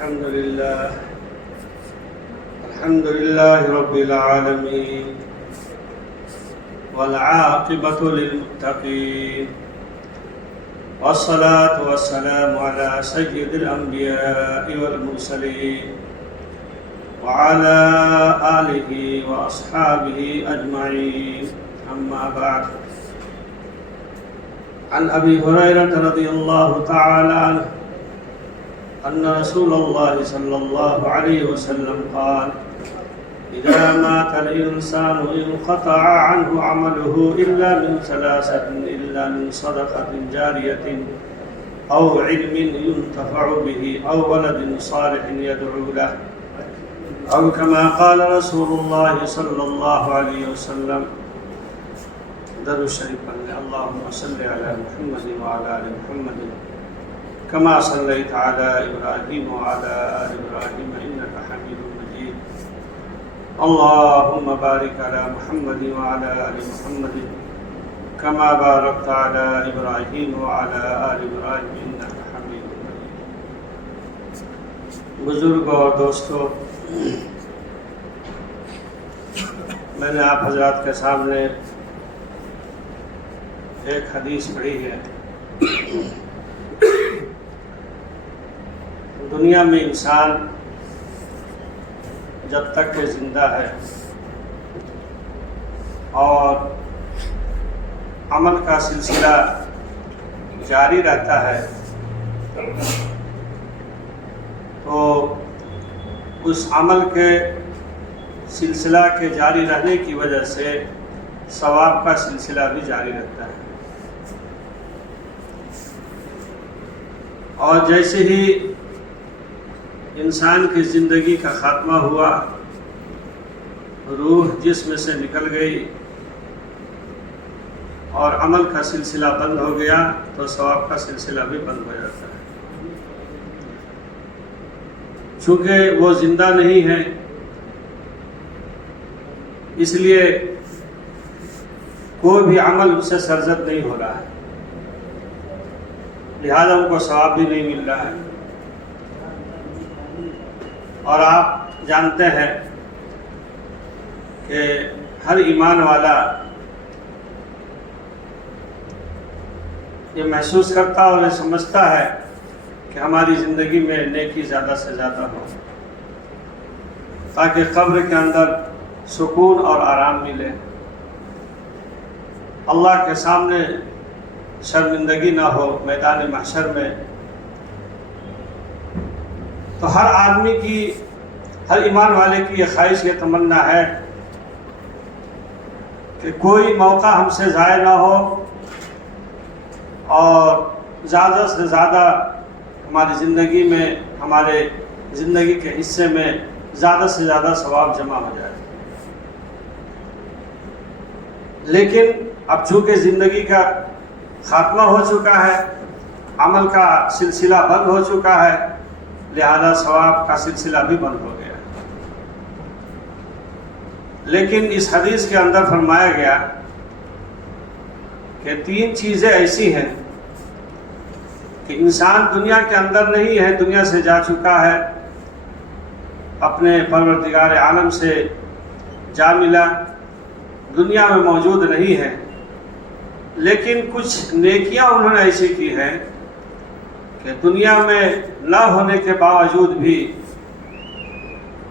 الحمد لله رب العالمين والعاقبة للمتقين والصلاة والسلام على سيد الأنبياء والمرسلين وعلى آله وأصحابه أجمعين أما بعد عن أبي هريرة رضي الله تعالى عنه أن رسول الله صلى الله عليه وسلم قال إذا مات الإنسان انقطع عنه عمله إلا من ثلاثة إلا من صدقة جارية أو علم ينتفع به أو ولد صالح يدعو له أو كما قال رسول الله صلى الله عليه وسلم. درود شریف پڑھیں. اللهم صل على محمد وعلى آل محمد كما صليت على إبراهيم وعلى آل إبراهيم إنك حميد مجيد. اللهم بارك على محمد وعلى آل محمد كما باركت على إبراهيم وعلى آل إبراهيم إنك حميد مجيد. بزرگوں اور دوستوں، میں نے آپ حضرات کے سامنے ایک حدیث پڑھی ہے. دنیا میں انسان جب تک کہ زندہ ہے اور عمل کا سلسلہ جاری رہتا ہے تو اس عمل کے سلسلہ کے جاری رہنے کی وجہ سے ثواب کا سلسلہ بھی جاری رہتا ہے. اور جیسے ہی انسان کی زندگی کا خاتمہ ہوا، روح جسم سے نکل گئی اور عمل کا سلسلہ بند ہو گیا تو ثواب کا سلسلہ بھی بند ہو جاتا ہے. چونکہ وہ زندہ نہیں ہے اس لیے کوئی بھی عمل ان سے سرزد نہیں ہو رہا ہے، لہذا ان کو ثواب بھی نہیں مل رہا ہے. اور آپ جانتے ہیں کہ ہر ایمان والا یہ محسوس کرتا اور یہ سمجھتا ہے کہ ہماری زندگی میں نیکی زیادہ سے زیادہ ہو تاکہ قبر کے اندر سکون اور آرام ملے، اللہ کے سامنے شرمندگی نہ ہو میدان محشر میں. تو ہر آدمی کی، ہر ایمان والے کی یہ خواہش، یہ تمنا ہے کہ کوئی موقع ہم سے ضائع نہ ہو اور زیادہ سے زیادہ ہماری زندگی میں، ہمارے زندگی کے حصے میں زیادہ سے زیادہ ثواب جمع ہو جائے. لیکن اب چونکہ زندگی کا خاتمہ ہو چکا ہے، عمل کا سلسلہ بند ہو چکا ہے، لہذا ثواب کا سلسلہ بھی بند ہو گیا. لیکن اس حدیث کے اندر فرمایا گیا کہ 3 چیزیں ایسی ہیں کہ انسان دنیا کے اندر نہیں ہے، دنیا سے جا چکا ہے، اپنے پروردگار عالم سے جا ملا، دنیا میں موجود نہیں ہے، لیکن کچھ نیکیاں انہوں نے ایسی کی ہیں کہ دنیا میں نہ ہونے کے باوجود بھی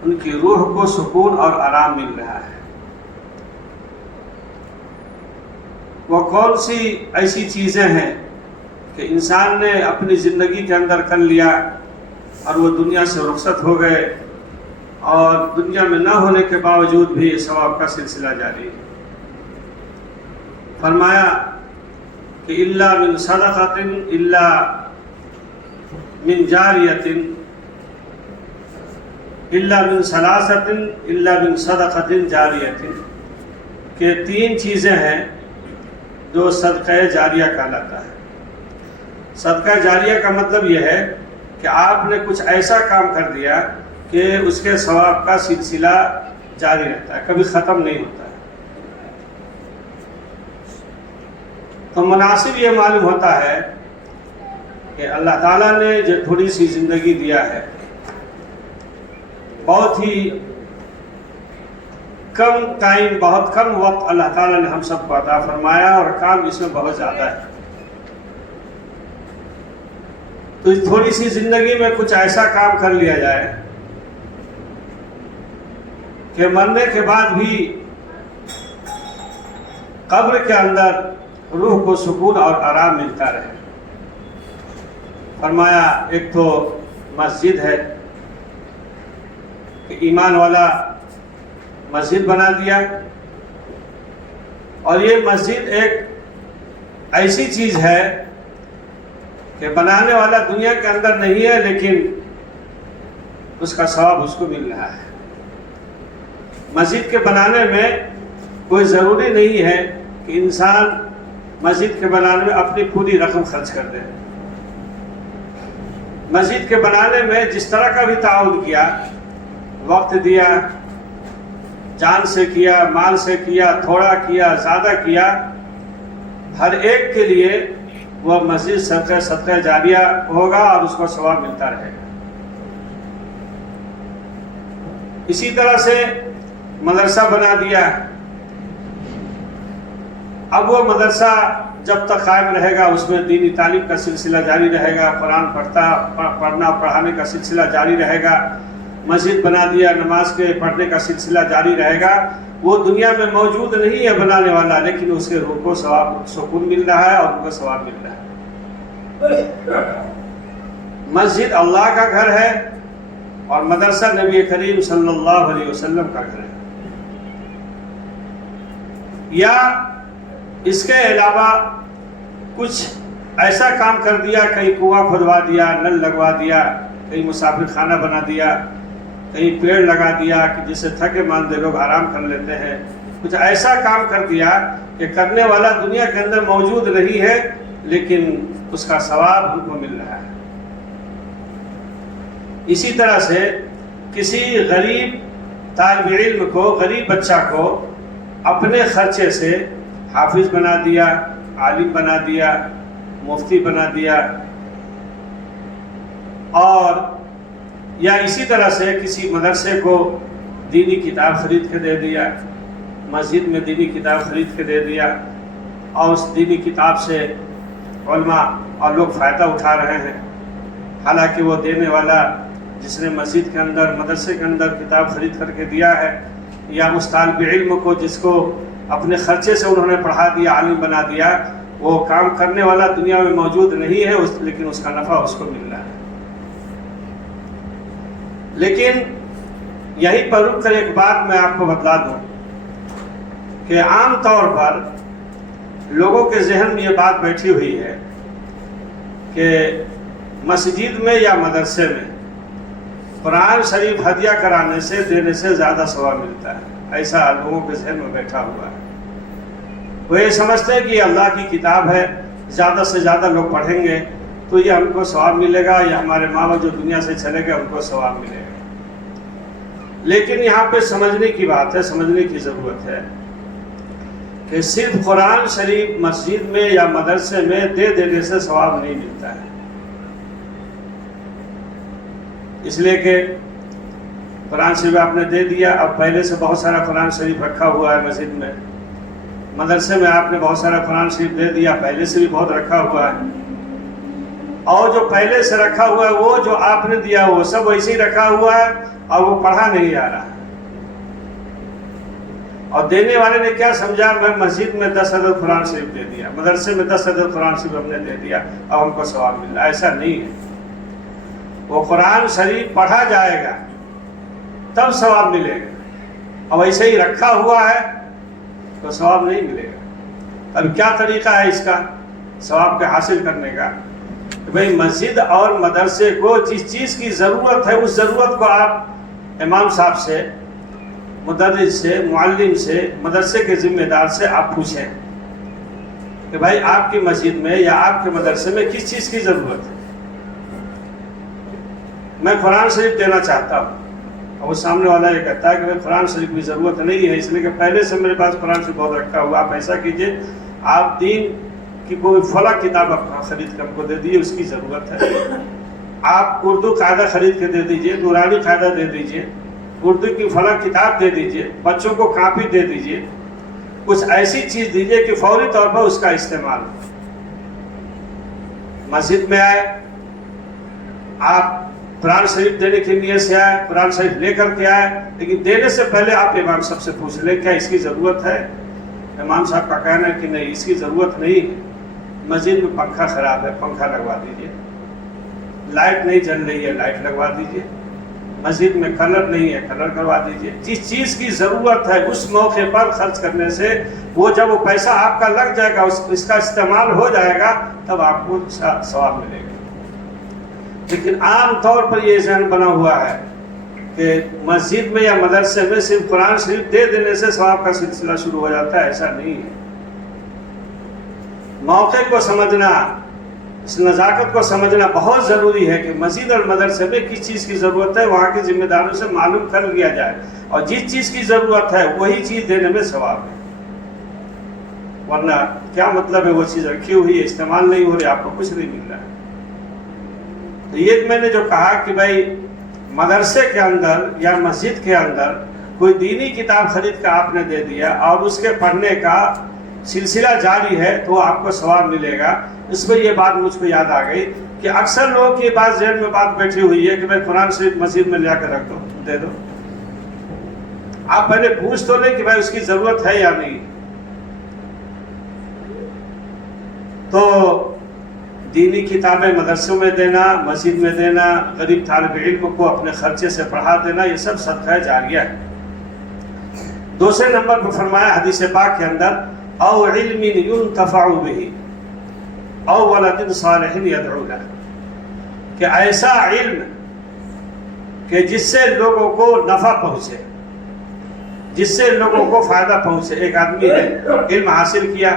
ان کی روح کو سکون اور آرام مل رہا ہے. وہ کون سی ایسی چیزیں ہیں کہ انسان نے اپنی زندگی کے اندر کر لیا اور وہ دنیا سے رخصت ہو گئے اور دنیا میں نہ ہونے کے باوجود بھی ثواب کا سلسلہ جاری ہے. فرمایا کہ الا من صدقۃ الا من جاریۃ الا من ثلاثۃ الا من صدقۃ جاریۃ، کہ 3 چیزیں ہیں جو صدقہ جاریہ کہلاتا ہے. صدقہ جاریہ کا مطلب یہ ہے کہ آپ نے کچھ ایسا کام کر دیا کہ اس کے ثواب کا سلسلہ جاری رہتا ہے، کبھی ختم نہیں ہوتا ہے. تو مناسب یہ معلوم ہوتا ہے کہ اللہ تعالیٰ نے جو تھوڑی سی زندگی دیا ہے بہت ہی کم ٹائم، بہت کم وقت اللہ تعالیٰ نے ہم سب کو عطا فرمایا، اور کام اس میں بہت زیادہ ہے. تو تھوڑی سی زندگی میں کچھ ایسا کام کر لیا جائے کہ مرنے کے بعد بھی قبر کے اندر روح کو سکون اور آرام ملتا رہے. فرمایا ایک تو مسجد ہے کہ ایمان والا مسجد بنا دیا، اور یہ مسجد ایک ایسی چیز ہے کہ بنانے والا دنیا کے اندر نہیں ہے، لیکن اس کا ثواب اس کو مل رہا ہے. مسجد کے بنانے میں کوئی ضروری نہیں ہے کہ انسان مسجد کے بنانے میں اپنی پوری رقم خرچ کر دے. مسجد کے بنانے میں جس طرح کا بھی تعاون کیا، وقت دیا، جان سے کیا، مال سے کیا، تھوڑا کیا، زیادہ کیا، ہر ایک کے لیے وہ مسجد صدقہ جاریہ ہوگا اور اس کو ثواب ملتا رہے گا. اسی طرح سے مدرسہ بنا دیا. اب وہ مدرسہ جب تک قائم رہے گا اس میں دینی تعلیم کا سلسلہ جاری رہے گا، قرآن پڑھنا پڑھانے کا سلسلہ جاری رہے گا. مسجد بنا دیا، نماز کے پڑھنے کا سلسلہ جاری رہے گا. وہ دنیا میں موجود نہیں ہے بنانے والا، لیکن اس کے روح کو ثواب، سکون مل رہا ہے اور ان کو ثواب مل رہا ہے. مسجد اللہ کا گھر ہے اور مدرسہ نبی کریم صلی اللہ علیہ وسلم کا گھر ہے. یا اس کے علاوہ کچھ ایسا کام کر دیا، کہیں کنواں کھدوا دیا، نل لگوا دیا، کہیں مسافر خانہ بنا دیا، کہیں پیڑ لگا دیا کہ جسے تھکے ماندے لوگ آرام کر لیتے ہیں. کچھ ایسا کام کر دیا کہ کرنے والا دنیا کے اندر موجود نہیں ہے، لیکن اس کا ثواب ہم کو مل رہا ہے. اسی طرح سے کسی غریب طالب علم کو، غریب بچہ کو اپنے خرچے سے حافظ بنا دیا، عالم بنا دیا، مفتی بنا دیا. اور یا اسی طرح سے کسی مدرسے کو دینی کتاب خرید کے دے دیا، مسجد میں دینی کتاب خرید کے دے دیا، اور اس دینی کتاب سے علماء اور لوگ فائدہ اٹھا رہے ہیں. حالانکہ وہ دینے والا جس نے مسجد کے اندر، مدرسے کے اندر کتاب خرید کر کے دیا ہے، یا اس طالب علم کو جس کو اپنے خرچے سے انہوں نے پڑھا دیا، عالم بنا دیا، وہ کام کرنے والا دنیا میں موجود نہیں ہے، لیکن اس کا نفع اس کو مل رہا ہے. لیکن یہیں پر رک کر ایک بات میں آپ کو بتلا دوں کہ عام طور پر لوگوں کے ذہن میں یہ بات بیٹھی ہوئی ہے کہ مسجد میں یا مدرسے میں قرآن شریف ہدیہ کرانے سے، دینے سے زیادہ ثواب ملتا ہے. ایسا لوگوں کے ذہن میں بیٹھا ہوا ہے. وہ یہ سمجھتے ہیں کہ یہ اللہ کی کتاب ہے، زیادہ سے زیادہ لوگ پڑھیں گے تو یہ ہم کو ثواب ملے گا، یا ہمارے ماں باپ جو دنیا سے چلے گئے ان کو ثواب ملے گا. لیکن یہاں پہ سمجھنے کی بات ہے، سمجھنے کی ضرورت ہے کہ صرف قرآن شریف مسجد میں یا مدرسے میں دے دینے سے ثواب نہیں ملتا ہے. اس لیے کہ قرآن شریف آپ نے دے دیا، اب پہلے سے بہت سارا قرآن شریف رکھا ہوا ہے مسجد میں. مدرسے میں آپ نے بہت سارا قرآن شریف دے دیا، پہلے سے بھی بہت رکھا ہوا ہے. اور جو پہلے سے رکھا ہوا ہے وہ جو آپ نے دیا وہ سب ویسے ہی رکھا ہوا ہے اور وہ پڑھا نہیں آ رہا. اور دینے والے نے کیا سمجھا، میں مسجد میں 10 عدد قرآن شریف دے دیا، مدرسے میں 10 عدد قرآن شریف ہم نے دے دیا اب ہم کو ثواب مل رہا. ایسا نہیں ہے. وہ قرآن شریف پڑھا جائے گا تب ثواب ملے گا، اور ایسے ہی رکھا ہوا ہے تو ثواب نہیں ملے گا. اب کیا طریقہ ہے اس کا ثواب کے حاصل کرنے کا؟ کہ بھئی مسجد اور مدرسے کو جس چیز کی ضرورت ہے اس ضرورت کو آپ امام صاحب سے، مدرس سے، معلم سے، مدرسے کے ذمہ دار سے آپ پوچھیں کہ بھائی آپ کی مسجد میں یا آپ کے مدرسے میں کس چیز کی ضرورت ہے. میں قرآن شریف دینا چاہتا ہوں، اور وہ سامنے والا یہ کہتا ہے کہ قرآن شریف کی ضرورت نہیں ہے، اس لیے کہ پہلے سے میرے پاس قرآن شریف بہت رکھا ہوا. آپ ایسا کیجئے، آپ دین کی کوئی فلاں کتاب خرید کر کو دے دیجیے، اس کی ضرورت ہے. آپ اردو قاعدہ خرید کے دے دیجئے، نورانی قاعدہ دے دیجئے، اردو کی فلاں کتاب دے دیجئے، بچوں کو کاپی دے دیجئے، کچھ ایسی چیز دیجئے کہ فوری طور پر اس کا استعمال ہو۔ مسجد میں آئے، آپ قرآن شریف دینے کی نیت سے آئے، قرآن شریف لے کر کے آئے، لیکن دینے سے پہلے آپ امام صاحب سے پوچھ لیں کیا اس کی ضرورت ہے؟ امام صاحب کا کہنا ہے کہ نہیں، اس کی ضرورت نہیں ہے۔ مسجد میں پنکھا خراب ہے، پنکھا لگوا دیجئے، لائٹ نہیں جل رہی ہے، لائٹ لگوا دیجئے، مسجد میں کلر نہیں ہے، کلر کروا دیجئے۔ جس چیز کی ضرورت ہے اس موقع پر خرچ کرنے سے وہ جب وہ پیسہ آپ کا لگ جائے گا، اس کا استعمال ہو جائے گا، تب آپ کو ثواب ملے گا۔ لیکن عام طور پر یہ ذہن بنا ہوا ہے کہ مسجد میں یا مدرسے میں صرف قرآن شریف دے دینے سے ثواب کا سلسلہ شروع ہو جاتا ہے، ایسا نہیں ہے۔ موقع کو سمجھنا، اس نزاکت کو سمجھنا بہت ضروری ہے کہ مسجد اور مدرسے میں کس چیز کی ضرورت ہے وہاں کی ذمہ داروں سے معلوم کر لیا جائے، اور جس چیز کی ضرورت ہے وہی چیز دینے میں ثواب ہے۔ ورنہ کیا مطلب ہے وہ چیز رکھی ہوئی ہے، استعمال نہیں ہو رہی، آپ کو کچھ نہیں مل رہا ہے۔ تو یہ میں نے جو کہا کہ بھائی مدرسے کے اندر یا مسجد کے اندر کوئی دینی کتاب خرید کا آپ نے دے دیا اور اس کے پڑھنے کا سلسلہ جاری ہے تو آپ کو ثواب ملے گا۔ اس میں یہ بات مجھ کو یاد آ گئی کہ اکثر لوگوں کی بات ذہن میں بات بیٹھی ہوئی ہے کہ بھائی قرآن شریف مسجد میں لے کر رکھ دو، دے دو۔ آپ پہلے پوچھ تو لیں کہ بھائی اس کی ضرورت ہے یا نہیں۔ تو دینی کتابیں مدرسوں میں دینا، مسجد میں دینا، غریب طالب علم کو اپنے خرچے سے پڑھا دینا، یہ سب صدقہ جاریہ ہے۔ دوسرے نمبر پر فرمایا حدیث پاک کے اندر او علم ينتفع به او ولد صالح يدعو له، کہ ایسا علم کہ جس سے لوگوں کو نفع پہنچے، جس سے لوگوں کو فائدہ پہنچے۔ ایک آدمی ہے علم حاصل کیا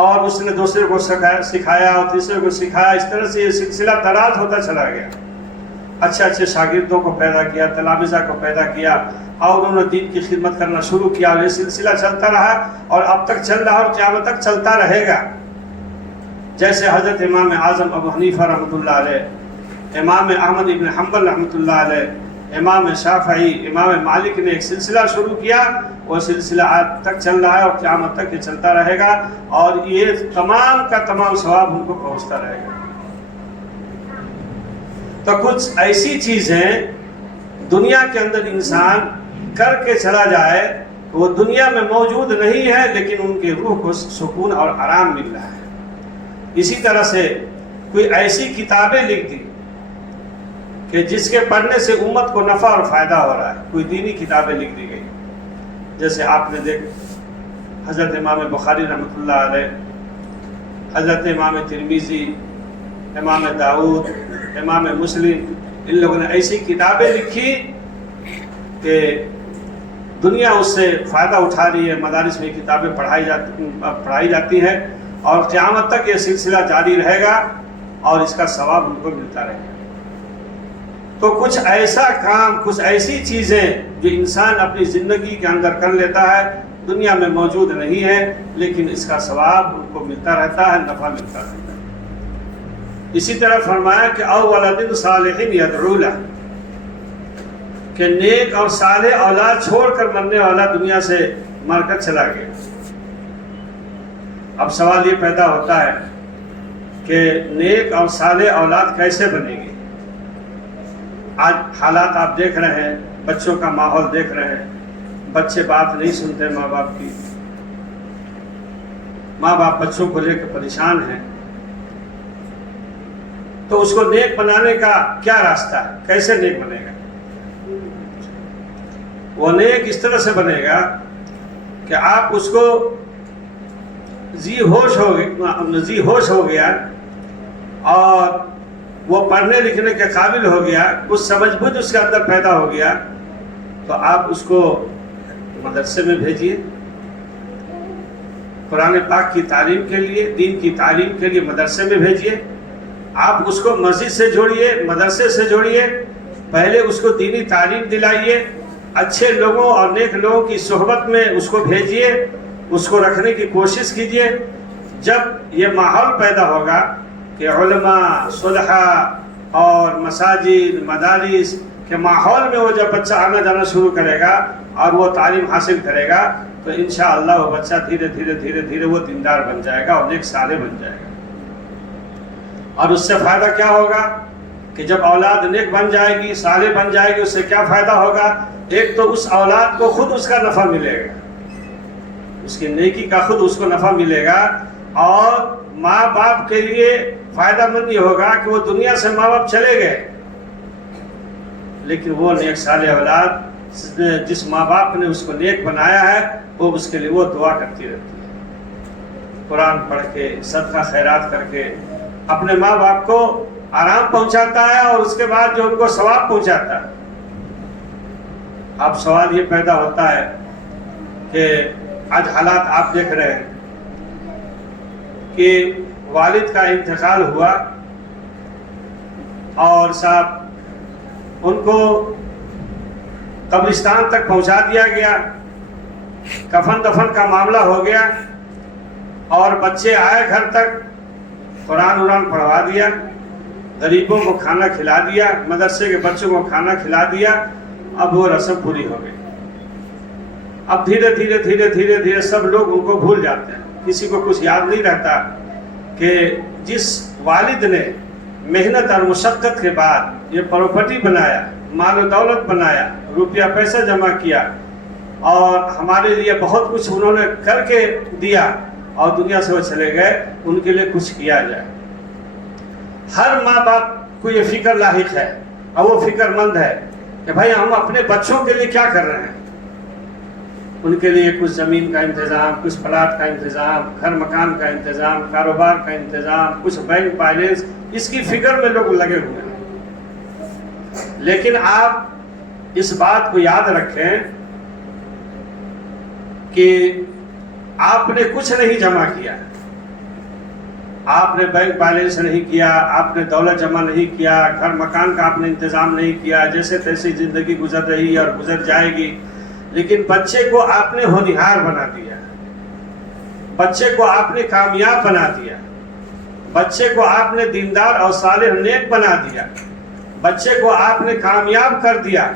اور اس نے دوسرے کو سکھایا اور تیسرے کو سکھایا، اس طرح سے یہ سلسلہ دراز ہوتا چلا گیا۔ اچھے اچھے شاگردوں کو پیدا کیا، تلامذہ کو پیدا کیا، اور انہوں نے دین کی خدمت کرنا شروع کیا، اور یہ سلسلہ چلتا رہا اور اب تک چل رہا اور قیامت تک چلتا رہے گا۔ جیسے حضرت امام اعظم ابو حنیفہ رحمۃ اللہ علیہ، امام احمد ابن حنبل رحمۃ اللہ علیہ، امام شافعی، امام مالک نے ایک سلسلہ شروع کیا، وہ سلسلہ آج تک چل رہا ہے اور قیامت تک یہ چلتا رہے گا، اور یہ تمام کا تمام ثواب ان کو پہنچتا رہے گا۔ تو کچھ ایسی چیزیں دنیا کے اندر انسان کر کے چلا جائے، وہ دنیا میں موجود نہیں ہے لیکن ان کے روح کو سکون اور آرام مل رہا ہے۔ اسی طرح سے کوئی ایسی کتابیں لکھ دی کہ جس کے پڑھنے سے امت کو نفع اور فائدہ ہو رہا ہے، کوئی دینی کتابیں لکھ دی گئی، جیسے آپ نے دیکھ حضرت امام بخاری رحمۃ اللہ علیہ، حضرت امام ترمذی، امام داؤد، امام مسلم، ان لوگوں نے ایسی کتابیں لکھی کہ دنیا اس سے فائدہ اٹھا رہی ہے، مدارس میں کتابیں پڑھائی جاتی ہیں، اور قیامت تک یہ سلسلہ جاری رہے گا اور اس کا ثواب ان کو ملتا رہے گا۔ تو کچھ ایسا کام، کچھ ایسی چیزیں جو انسان اپنی زندگی کے اندر کر لیتا ہے، دنیا میں موجود نہیں ہے لیکن اس کا ثواب ان کو ملتا رہتا ہے، نفع ملتا رہتا ہے۔ اسی طرح فرمایا کہ او ولد صالح يدعو له، کہ نیک اور صالح اولاد چھوڑ کر مرنے والا دنیا سے مر کر چلا گیا۔ اب سوال یہ پیدا ہوتا ہے کہ نیک اور صالح اولاد کیسے بنے گی؟ آج حالات آپ دیکھ رہے ہیں، بچوں کا ماحول دیکھ رہے ہیں، بچے بات نہیں سنتے ماں باپ کی، ماں باپ بچوں کو لے کر پریشان ہیں۔ تو اس کو نیک بنانے کا کیا راستہ ہے؟ کیسے نیک بنے گا؟ وہ نیک اس طرح سے بنے گا کہ آپ اس کو ذی ہوش ہو گیا اور وہ پڑھنے لکھنے کے قابل ہو گیا، کچھ سمجھ بوجھ اس کے اندر پیدا ہو گیا، تو آپ اس کو مدرسے میں بھیجیے، قرآن پاک کی تعلیم کے لیے، دین کی تعلیم کے لیے مدرسے میں بھیجیے۔ آپ اس کو مسجد سے جوڑیے، مدرسے سے جوڑیے، پہلے اس کو دینی تعلیم دلائیے، اچھے لوگوں اور نیک لوگوں کی صحبت میں اس کو بھیجیے، اس کو رکھنے کی کوشش کیجیے۔ جب یہ ماحول پیدا ہوگا کہ علماء، صلحاء اور مساجد، مدارس کہ ماحول میں وہ جب بچہ آنا جانا شروع کرے گا اور وہ تعلیم حاصل کرے گا تو انشاءاللہ وہ بچہ دھیرے دھیرے دھیرے دھیرے وہ دیندار بن جائے گا اور نیک صالح بن جائے گا. اور اس سے فائدہ کیا ہوگا کہ جب اولاد نیک بن جائے گی، صالح بن جائے گی، اس سے کیا فائدہ ہوگا؟ ایک تو اس اولاد کو خود اس کا نفع ملے گا، اس کی نیکی کا خود اس کو نفع ملے گا. اور ماں باپ کے لیے فائدہ مند یہ ہوگا کہ وہ دنیا سے ماں باپ چلے گئے، لیکن وہ نیک صالح اولاد جس ماں باپ نے اس کو نیک بنایا ہے وہ اس کے لیے وہ دعا کرتی رہتی ہے، قرآن پڑھ کے صدقہ خیرات کر کے اپنے ماں باپ کو آرام پہنچاتا ہے اور اس کے بعد جو ان کو ثواب پہنچاتا ہے. اب سوال یہ پیدا ہوتا ہے کہ آج حالات آپ دیکھ رہے ہیں کہ والد کا انتقال ہوا اور صاحب ان کو قبرستان تک پہنچا دیا گیا، کفن دفن کا معاملہ ہو گیا اور بچے آئے گھر تک، قرآن پڑھوا دیا، غریبوں کو کھانا کھلا دیا، مدرسے کے بچوں کو کھانا کھلا دیا. اب وہ رسم پوری ہو گئی. اب دھیرے دھیرے دھیرے دھیرے دھیرے سب لوگ ان کو بھول جاتے ہیں، کسی کو کچھ یاد نہیں رہتا کہ جس والد نے محنت اور مشقت کے بعد یہ پراپرٹی بنایا، مال و دولت بنایا، روپیہ پیسہ جمع کیا اور ہمارے لیے بہت کچھ انہوں نے کر کے دیا اور دنیا سے وہ چلے گئے، ان کے لیے کچھ کیا جائے. ہر ماں باپ کو یہ فکر لاحق ہے اور وہ فکر مند ہے کہ بھائی ہم اپنے بچوں کے لیے کیا کر رہے ہیں. ان کے لیے کچھ زمین کا انتظام، کچھ پلاٹ کا انتظام، گھر مکان کا انتظام، کاروبار کا انتظام، کچھ بینک بیلنس، اس کی فکر میں لوگ لگے ہوئے ہیں. لیکن آپ اس بات کو یاد رکھیں کہ آپ نے کچھ نہیں جمع کیا، آپ نے بینک بیلنس نہیں کیا، آپ نے دولت جمع نہیں کیا، گھر مکان کا آپ نے انتظام نہیں کیا، جیسے تیسے زندگی گزر رہی اور گزر جائے گی. لیکن بچے کو آپ نے ہونہار بنا دیا، بچے کو آپ نے کامیاب بنا دیا، بچے کو آپ نے دیندار اور صالح نیک بنا دیا، بچے کو آپ نے کامیاب کر دیا.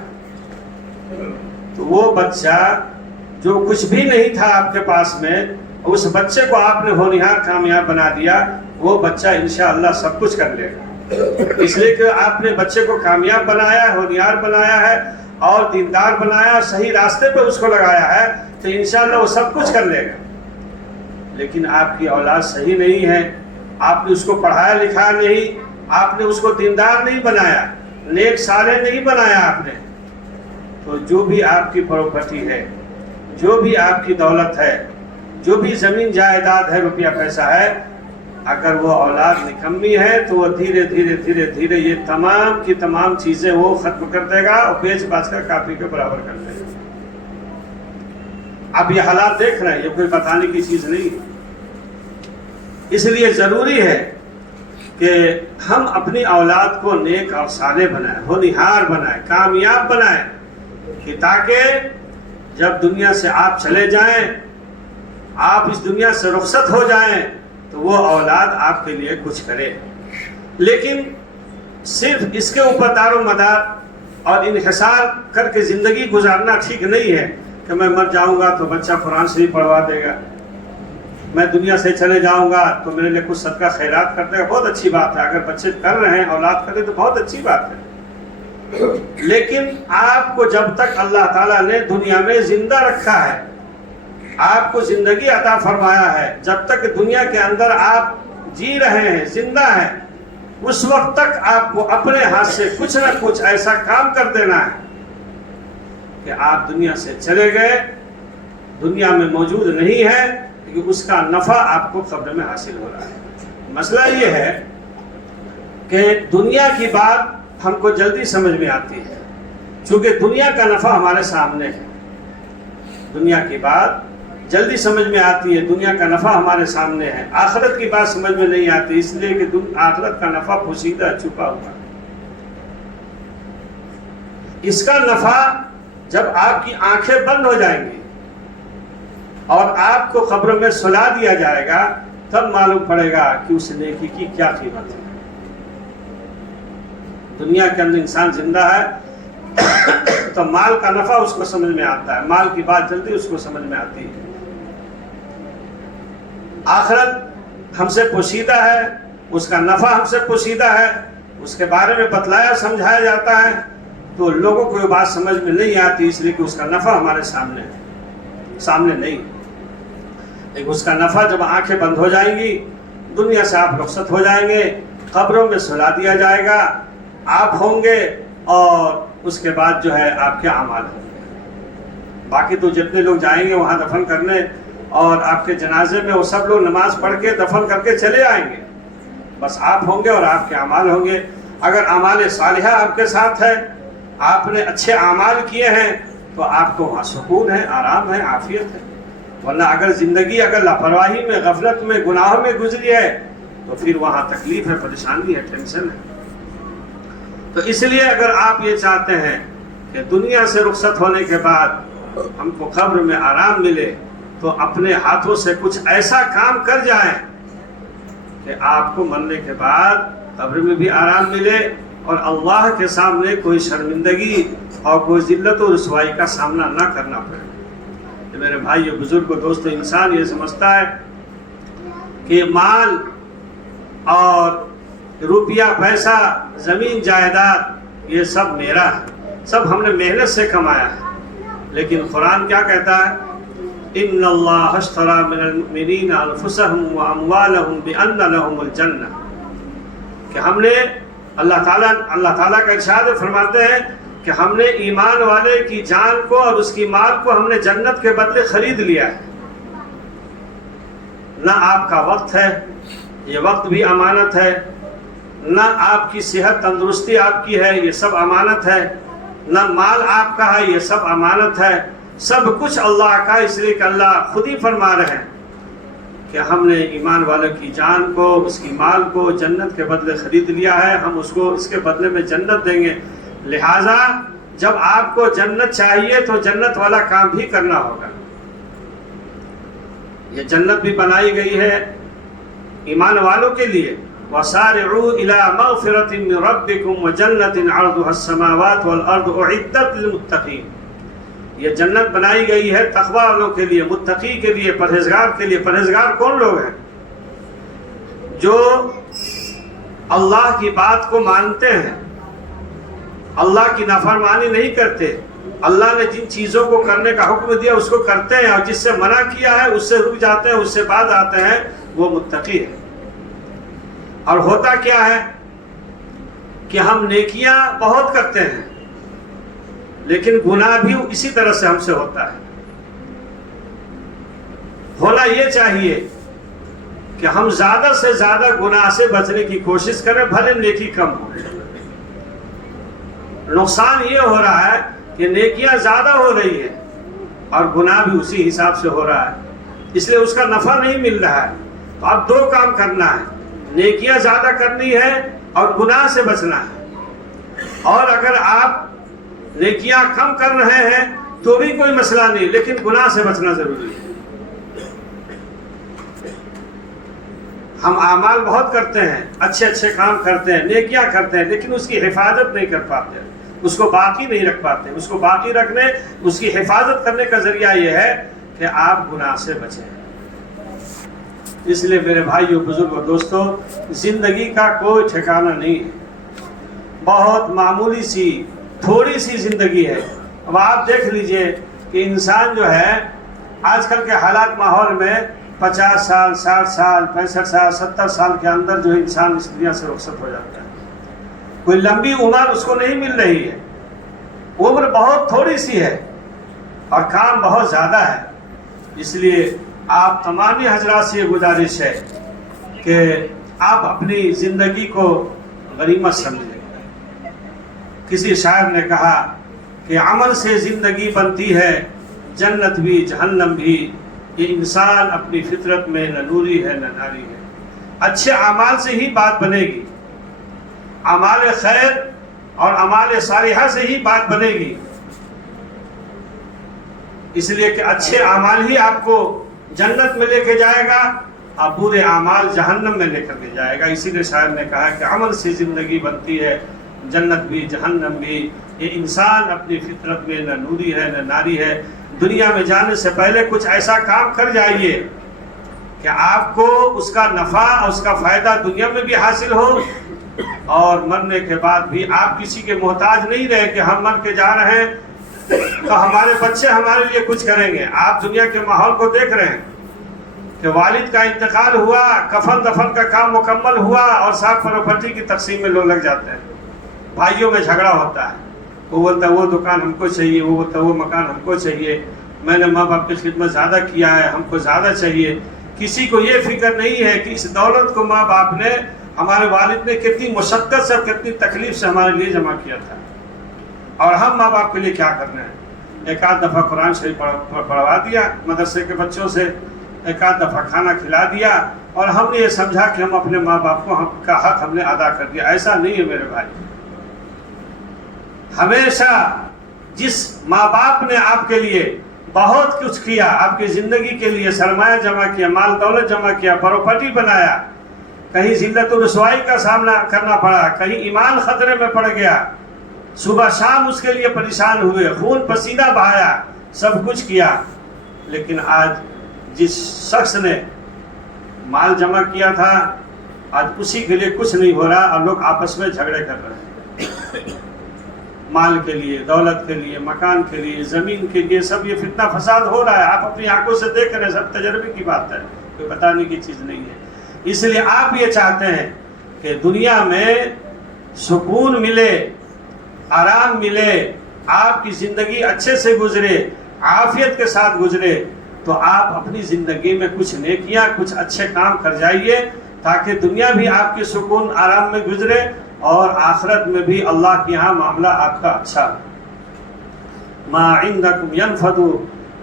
تو وہ بچہ جو کچھ بھی نہیں تھا آپ کے پاس میں، اس بچے کو آپ نے ہونہار کامیاب بنا دیا، وہ بچہ انشاءاللہ سب کچھ کر لے گا. اس لیے کہ آپ نے بچے کو کامیاب بنایا ہے، ہونہار بنایا ہے اور دیندار بنایا اور صحیح راستے پہ اس کو لگایا ہے، تو انشاءاللہ وہ سب کچھ کر لے گا. لیکن آپ کی اولاد صحیح نہیں ہے، آپ نے اس کو پڑھایا لکھایا نہیں، آپ نے اس کو دیندار نہیں بنایا، نیک صالح نہیں بنایا آپ نے، تو جو بھی آپ کی پراپرٹی ہے، جو بھی آپ کی دولت ہے، جو بھی زمین جائیداد ہے، روپیہ پیسہ ہے، اگر وہ اولاد نکمی ہے تو وہ دھیرے دھیرے دھیرے دھیرے یہ تمام کی تمام چیزیں وہ ختم کر دے گا اور بیچ باچ کر کافی کے برابر کر دے گا. اب یہ حالات دیکھ رہے ہیں، یہ کوئی بتانے کی چیز نہیں. اس لیے ضروری ہے کہ ہم اپنی اولاد کو نیک اور صالح بنائیں، ہونہار بنائیں، کامیاب بنائیں، کہ تاکہ جب دنیا سے آپ چلے جائیں، آپ اس دنیا سے رخصت ہو جائیں، تو وہ اولاد آپ کے لیے کچھ کرے. لیکن صرف اس کے اوپر دار و مدار اور انحصار کر کے زندگی گزارنا ٹھیک نہیں ہے کہ میں مر جاؤں گا تو بچہ قرآن شریف پڑھوا دے گا، میں دنیا سے چلے جاؤں گا تو میرے لیے کچھ صدقہ خیرات کر دے گا. بہت اچھی بات ہے، اگر بچے کر رہے ہیں، اولاد کرے تو بہت اچھی بات ہے. لیکن آپ کو جب تک اللہ تعالیٰ نے دنیا میں زندہ رکھا ہے، آپ کو زندگی عطا فرمایا ہے، جب تک دنیا کے اندر آپ جی رہے ہیں، زندہ ہیں، اس وقت تک آپ کو اپنے ہاتھ سے کچھ نہ کچھ ایسا کام کر دینا ہے کہ آپ دنیا سے چلے گئے، دنیا میں موجود نہیں ہے، لیکن اس کا نفع آپ کو قبر میں حاصل ہو رہا ہے. مسئلہ یہ ہے کہ دنیا کی بات ہم کو جلدی سمجھ میں آتی ہے، چونکہ دنیا کا نفع ہمارے سامنے ہے. دنیا کی بات جلدی سمجھ میں آتی ہے، دنیا کا نفع ہمارے سامنے ہے. آخرت کی بات سمجھ میں نہیں آتی، اس لیے کہ آخرت کا نفع پوشیدہ چھپا ہوا. اس کا نفع جب آپ کی آنکھیں بند ہو جائیں گی اور آپ کو قبر میں سلا دیا جائے گا، تب معلوم پڑے گا کہ اس نیکی کی کیا قیمت ہے. دنیا کے اندر انسان زندہ ہے، تو مال کا نفع اس کو سمجھ میں آتا ہے، مال کی بات جلدی اس کو سمجھ میں آتی ہے۔ آخرت ہم سے پوشیدہ ہے، اس کا نفع ہم سے پوشیدہ ہے، اس کے بارے میں بتلایا سمجھایا جاتا ہے، تو لوگوں کو یہ بات سمجھ میں نہیں آتی، اس لیے کہ اس کا نفع ہمارے سامنے نہیں۔ ایک اس کا نفع جب آنکھیں بند ہو جائیں گی، دنیا سے آپ رخصت ہو جائیں گے، قبروں میں سلا دیا جائے گا، آپ ہوں گے، اور اس کے بعد جو ہے آپ کے اعمال ہوں گے۔ باقی تو جتنے لوگ جائیں گے وہاں دفن کرنے، اور آپ کے جنازے میں وہ سب لوگ نماز پڑھ کے دفن کر کے چلے آئیں گے، بس آپ ہوں گے اور آپ کے اعمال ہوں گے۔ اگر اعمال صالحہ آپ کے ساتھ ہے، آپ نے اچھے اعمال کیے ہیں، تو آپ کو وہاں سکون ہے، آرام ہے، عافیت ہے۔ ورنہ اگر زندگی لاپرواہی میں، غفلت میں، گناہوں میں گزری ہے، تو پھر وہاں تکلیف ہے، پریشانی ہے، ٹینشن ہے۔ تو اس لیے اگر آپ یہ چاہتے ہیں کہ دنیا سے رخصت ہونے کے بعد ہم کو قبر میں آرام ملے، تو اپنے ہاتھوں سے کچھ ایسا کام کر جائیں کہ آپ کو مرنے کے بعد قبر میں بھی آرام ملے، اور اللہ کے سامنے کوئی شرمندگی اور کوئی ذلت و رسوائی کا سامنا نہ کرنا پڑے۔ کہ میرے بھائی بزرگ دوستو، انسان یہ سمجھتا ہے کہ مال اور روپیہ پیسہ، زمین جائیداد، یہ سب میرا ہے، سب ہم نے محنت سے کمایا ہے۔ لیکن قرآن کیا کہتا ہے؟ ان اللہ اشتری من المؤمنین انفسهم واموالهم بان لهم الجنہ، کہ ہم نے اللہ تعالیٰ کا ارشاد فرماتے ہیں کہ ہم نے ایمان والے کی جان کو اور اس کی مال کو ہم نے جنت کے بدلے خرید لیا ہے۔ نہ آپ کا وقت ہے، یہ وقت بھی امانت ہے، نہ آپ کی صحت تندرستی آپ کی ہے، یہ سب امانت ہے، نہ مال آپ کا ہے، یہ سب امانت ہے، سب کچھ اللہ کا۔ اس لیے کہ اللہ خود ہی فرما رہے ہیں کہ ہم نے ایمان والے کی جان کو، اس کی مال کو جنت کے بدلے خرید لیا ہے، ہم اس کو اس کے بدلے میں جنت دیں گے۔ لہٰذا جب آپ کو جنت چاہیے تو جنت والا کام بھی کرنا ہوگا۔ یہ جنت بھی بنائی گئی ہے ایمان والوں کے لیے، وَسَارِعُوا إِلَىٰ مَغْفِرَةٍ مِّن رَبِّكُمْ وَجَنَّةٍ عَرْضُهَا السَّمَاوَاتُ وَالْأَرْضُ أُعِدَّتْ لِلْمُتَّقِينَ۔ یہ جنت بنائی گئی ہے تقوی والوں کے لیے، متقی کے لیے، پرہیزگار کے لیے۔ پرہیزگار کون لوگ ہیں؟ جو اللہ کی بات کو مانتے ہیں، اللہ کی نافرمانی نہیں کرتے، اللہ نے جن چیزوں کو کرنے کا حکم دیا اس کو کرتے ہیں، اور جس سے منع کیا ہے اس سے رک جاتے ہیں، اس سے بعد آتے ہیں، وہ متقی ہے۔ اور ہوتا کیا ہے کہ ہم نیکیاں بہت کرتے ہیں، لیکن گناہ بھی اسی طرح سے ہم سے ہوتا ہے۔ ہونا یہ چاہیے کہ ہم زیادہ سے زیادہ گناہ سے بچنے کی کوشش کریں، بھلے نیکی کم ہو۔ نقصان یہ ہو رہا ہے کہ نیکیاں زیادہ ہو رہی ہیں اور گناہ بھی اسی حساب سے ہو رہا ہے، اس لیے اس کا نفع نہیں مل رہا ہے۔ تو اب دو کام کرنا ہے، نیکیاں زیادہ کرنی ہے اور گناہ سے بچنا ہے۔ اور اگر آپ نیکیاں کم کر رہے ہیں تو بھی کوئی مسئلہ نہیں، لیکن گناہ سے بچنا ضروری ہے۔ ہم اعمال بہت کرتے ہیں، اچھے اچھے کام کرتے ہیں، نیکیاں کرتے ہیں، لیکن اس کی حفاظت نہیں کر پاتے، اس کو باقی نہیں رکھ پاتے۔ اس کو باقی رکھنے، اس کی حفاظت کرنے کا ذریعہ یہ ہے کہ آپ گناہ سے بچیں۔ اس لیے میرے بھائیو، بزرگوں، دوستو، زندگی کا کوئی ٹھکانہ نہیں ہے، بہت معمولی سی تھوڑی سی زندگی ہے۔ اب آپ دیکھ لیجئے کہ انسان جو ہے آج کل کے حالات ماحول میں 50 سال، 60 سال، 65 سال، 70 سال کے اندر جو انسان اس دنیا سے رخصت ہو جاتا ہے۔ کوئی لمبی عمر اس کو نہیں مل رہی ہے، عمر بہت تھوڑی سی ہے اور کام بہت زیادہ ہے۔ اس لیے آپ تمام حضرات سے یہ گزارش ہے کہ آپ اپنی زندگی کو غنیمت سمجھیں۔ کسی شاعر نے کہا کہ عمل سے زندگی بنتی ہے، جنت بھی جہنم بھی، یہ انسان اپنی فطرت میں نہ نوری ہے نہ ناری ہے۔ اچھے اعمال سے ہی بات بنے گی، اعمال خیر اور اعمال صالحہ سے ہی بات بنے گی۔ اس لیے کہ اچھے اعمال ہی آپ کو جنت میں لے کے جائے گا اور برے اعمال جہنم میں لے کر کے جائے گا۔ اسی لیے شاعر نے کہا کہ عمل سے زندگی بنتی ہے، جنت بھی جہنم بھی، یہ انسان اپنی فطرت میں نہ نوری ہے نہ ناری ہے۔ دنیا میں جانے سے پہلے کچھ ایسا کام کر جائیے کہ آپ کو اس کا نفع اور اس کا فائدہ دنیا میں بھی حاصل ہو، اور مرنے کے بعد بھی آپ کسی کے محتاج نہیں رہے کہ ہم مر کے جا رہے ہیں تو ہمارے بچے ہمارے لیے کچھ کریں گے۔ آپ دنیا کے ماحول کو دیکھ رہے ہیں کہ والد کا انتقال ہوا، کفن دفن کا کام مکمل ہوا اور ساتھ پراپرٹی کی تقسیم میں لوگ لگ جاتے ہیں، بھائیوں میں جھگڑا ہوتا ہے، وہ بولتا ہے وہ دکان ہم کو چاہیے، وہ بولتا ہے وہ مکان ہم کو چاہیے، میں نے ماں باپ کی خدمت زیادہ کیا ہے، ہم کو زیادہ چاہیے۔ کسی کو یہ فکر نہیں ہے کہ اس دولت کو ماں باپ نے، ہمارے والد نے کتنی مشقت سے اور کتنی تکلیف سے ہمارے لیے جمع کیا تھا، اور ہم ماں باپ کے لیے کیا کرنا ہے۔ ایک آدھ دفعہ قرآن شریف پڑھوا دیا مدرسے کے بچوں سے، ایک آدھ دفعہ کھانا کھلا دیا، اور ہم نے یہ سمجھا کہ ہم اپنے ماں باپ کو کا حق ہم نے ادا کر دیا۔ ایسا نہیں ہے میرے بھائی۔ ہمیشہ جس ماں باپ نے آپ کے لیے بہت کچھ کیا، آپ کی زندگی کے لیے سرمایہ جمع کیا، مال دولت جمع کیا، پراپرٹی بنایا، کہیں ذلت و رسوائی کا سامنا کرنا پڑا، کہیں ایمان خطرے میں پڑ گیا، صبح شام اس کے لیے پریشان ہوئے، خون پسینہ بہایا، سب کچھ کیا، لیکن آج جس شخص نے مال جمع کیا تھا آج اسی کے لیے کچھ نہیں ہو رہا، اور لوگ آپس میں جھگڑے کر رہے ہیں مال کے لیے، دولت کے لیے، مکان کے لیے، زمین کے لیے، سب یہ فتنہ فساد ہو رہا ہے۔ آپ اپنی آنکھوں سے دیکھ رہے ہیں، سب تجربے کی بات ہے، کوئی بتانے کی چیز نہیں ہے۔ اس لیے آپ یہ چاہتے ہیں کہ دنیا میں سکون ملے، آرام ملے، آپ کی زندگی اچھے سے گزرے، عافیت کے ساتھ گزرے، تو آپ اپنی زندگی میں کچھ نیکیاں، کچھ اچھے کام کر جائیے، تاکہ دنیا بھی آپ کی سکون آرام میں گزرے اور آخرت میں بھی اللہ کے ہاں معاملہ آپ کا اچھا۔ ما عندکم ینفد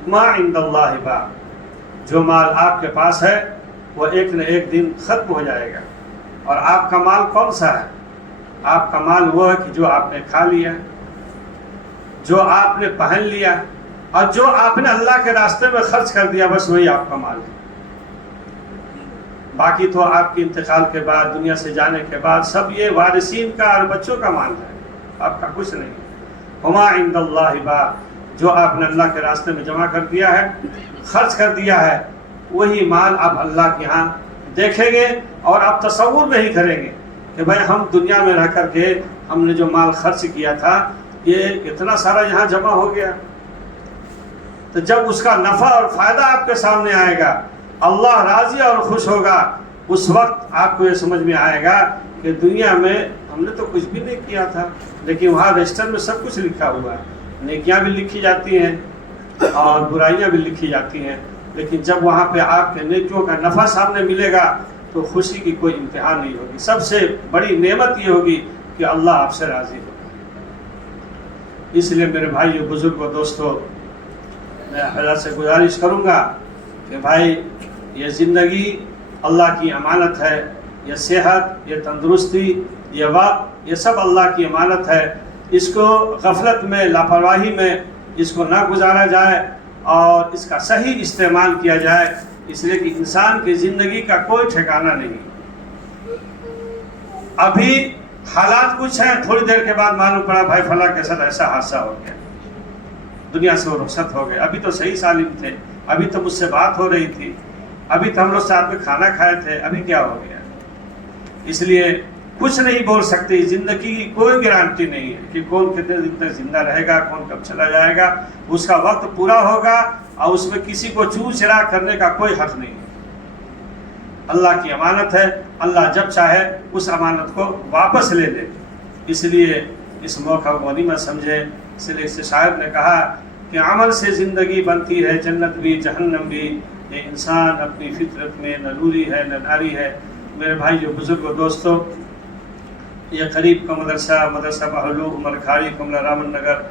ما عند اللہ باق، جو مال آپ کے پاس ہے وہ ایک نہ ایک دن ختم ہو جائے گا، اور آپ کا مال کون سا ہے؟ آپ کا مال وہ ہے کہ جو آپ نے کھا لیا، جو آپ نے پہن لیا، اور جو آپ نے اللہ کے راستے میں خرچ کر دیا، بس وہی آپ کا مال ہے۔ باقی تو آپ کے انتقال کے بعد، دنیا سے جانے کے بعد، سب یہ وارثین کا اور بچوں کا مال ہے، آپ کا کچھ نہیں۔ وما عند اللہ باق، جو آپ نے اللہ کے راستے میں جمع کر دیا ہے، خرچ کر دیا ہے، وہی مال آپ اللہ کے ہاں دیکھیں گے، اور آپ تصور نہیں کریں گے کہ بھائی ہم دنیا میں رہ کر کے ہم نے جو مال خرچ کیا تھا یہ اتنا سارا یہاں جمع ہو گیا۔ تو جب اس کا نفع اور فائدہ آپ کے سامنے آئے گا، اللہ راضی اور خوش ہوگا، اس وقت آپ کو یہ سمجھ میں آئے گا کہ دنیا میں ہم نے تو کچھ بھی نہیں کیا تھا، لیکن وہاں رجسٹر میں سب کچھ لکھا ہوا ہے، نیکیاں بھی لکھی جاتی ہیں اور برائیاں بھی لکھی جاتی ہیں، لیکن جب وہاں پہ آپ کے نیکیوں کا نفع سامنے ملے گا تو خوشی کی کوئی انتہا نہیں ہوگی۔ سب سے بڑی نعمت یہ ہوگی کہ اللہ آپ سے راضی ہوگا۔ اس لیے میرے بھائیو، بزرگوں، دوستو، میں حضرت سے گزارش کروں گا کہ بھائی یہ زندگی اللہ کی امانت ہے، یہ صحت، یہ تندرستی، یہ وقت، یہ سب اللہ کی امانت ہے۔ اس کو غفلت میں، لاپرواہی میں اس کو نہ گزارا جائے اور اس کا صحیح استعمال کیا جائے، اس لیے کہ انسان کی زندگی کا کوئی ٹھکانہ نہیں۔ ابھی حالات کچھ ہیں، تھوڑی دیر کے بعد معلوم پڑا بھائی فلاں کے ساتھ ایسا حادثہ ہو گیا، دنیا سے وہ رخصت ہو گئے، ابھی تو صحیح سالم تھے، ابھی تو مجھ سے بات ہو رہی تھی، ابھی تو ہم لوگ ساتھ میں کھانا کھائے تھے، ابھی کیا ہو گیا۔ اس لیے کچھ نہیں بول سکتے، زندگی کی کوئی گارنٹی نہیں ہے کہ کون کتنے دن تک زندہ رہے گا، کون کب چلا جائے گا، اس کا وقت پورا ہوگا اور اس میں کسی کو چور چرا کرنے کا کوئی حق نہیں ہے۔ اللہ کی امانت ہے، اللہ جب چاہے اس امانت کو واپس لے لے، اس لیے اس موقع کو غنیمت سمجھے۔ اس لیے اس شاعر نے کہا کہ عمل سے زندگی بنتی ہے جنت بھی جہنم بھی، یہ انسان اپنی فطرت میں نہ نوری ہے نہ ناری ہے۔ میرے بھائیو، بزرگوں، دوستو، یہ قریب کا مدرسہ بہلوگ مرکھاڑی کملا رامن نگر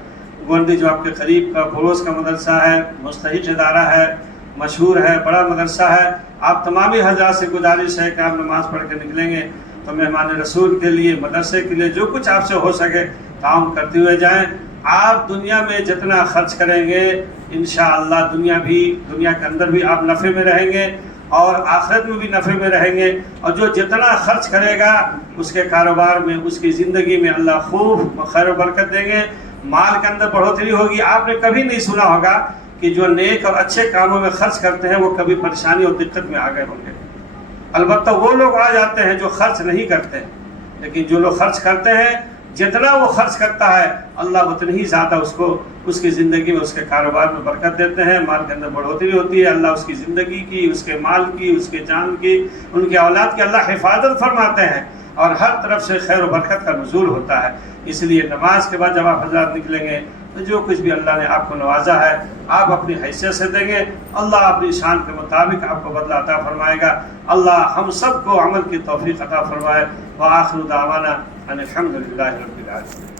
گوندی جو آپ کے قریب کا پڑوس کا مدرسہ ہے، مستحق ادارہ ہے، مشہور ہے، بڑا مدرسہ ہے۔ آپ تمامی حضرات سے گزارش ہے کہ آپ نماز پڑھ کے نکلیں گے تو مہمان رسول کے لیے، مدرسے کے لیے جو کچھ آپ سے ہو سکے تعاون کرتے ہوئے جائیں۔ آپ دنیا میں جتنا خرچ کریں گے انشاءاللہ دنیا کے اندر بھی آپ نفع میں رہیں گے، اور آخرت میں بھی نفع میں رہیں گے. اور جو جتنا خرچ کرے گا اس کے کاروبار میں، اس کی زندگی میں اللہ خوب خیر و برکت دیں گے، مال کے اندر بڑھوتری ہوگی. آپ نے کبھی نہیں سنا ہوگا کہ جو نیک اور اچھے کاموں میں خرچ کرتے ہیں وہ کبھی پریشانی اور دقت میں آ گئے ہوں گے. البتہ وہ لوگ آ جاتے ہیں جو خرچ نہیں کرتے، لیکن جو لوگ خرچ کرتے ہیں جتنا وہ خرچ کرتا ہے اللہ اتنی ہی زیادہ اس کو اس کی زندگی میں اس کے کاروبار میں برکت دیتے ہیں، مال کے اندر بڑھوتری ہوتی ہے. اللہ اس کی زندگی کی، اس کے مال کی، اس کے جان کی، ان کے اولاد کی اللہ حفاظت فرماتے ہیں اور ہر طرف سے خیر و برکت کا نزول ہوتا ہے. اس لیے نماز کے بعد جب آپ حضرات نکلیں گے تو جو کچھ بھی اللہ نے آپ کو نوازا ہے آپ اپنی حیثیت سے دیں گے، اللہ اپنی شان کے مطابق آپ کو بدلہ عطا فرمائے گا. اللہ ہم سب کو عمل کی توفیق عطا فرمائے. وآخر دعوانا ان الحمد للہ رب العالمین.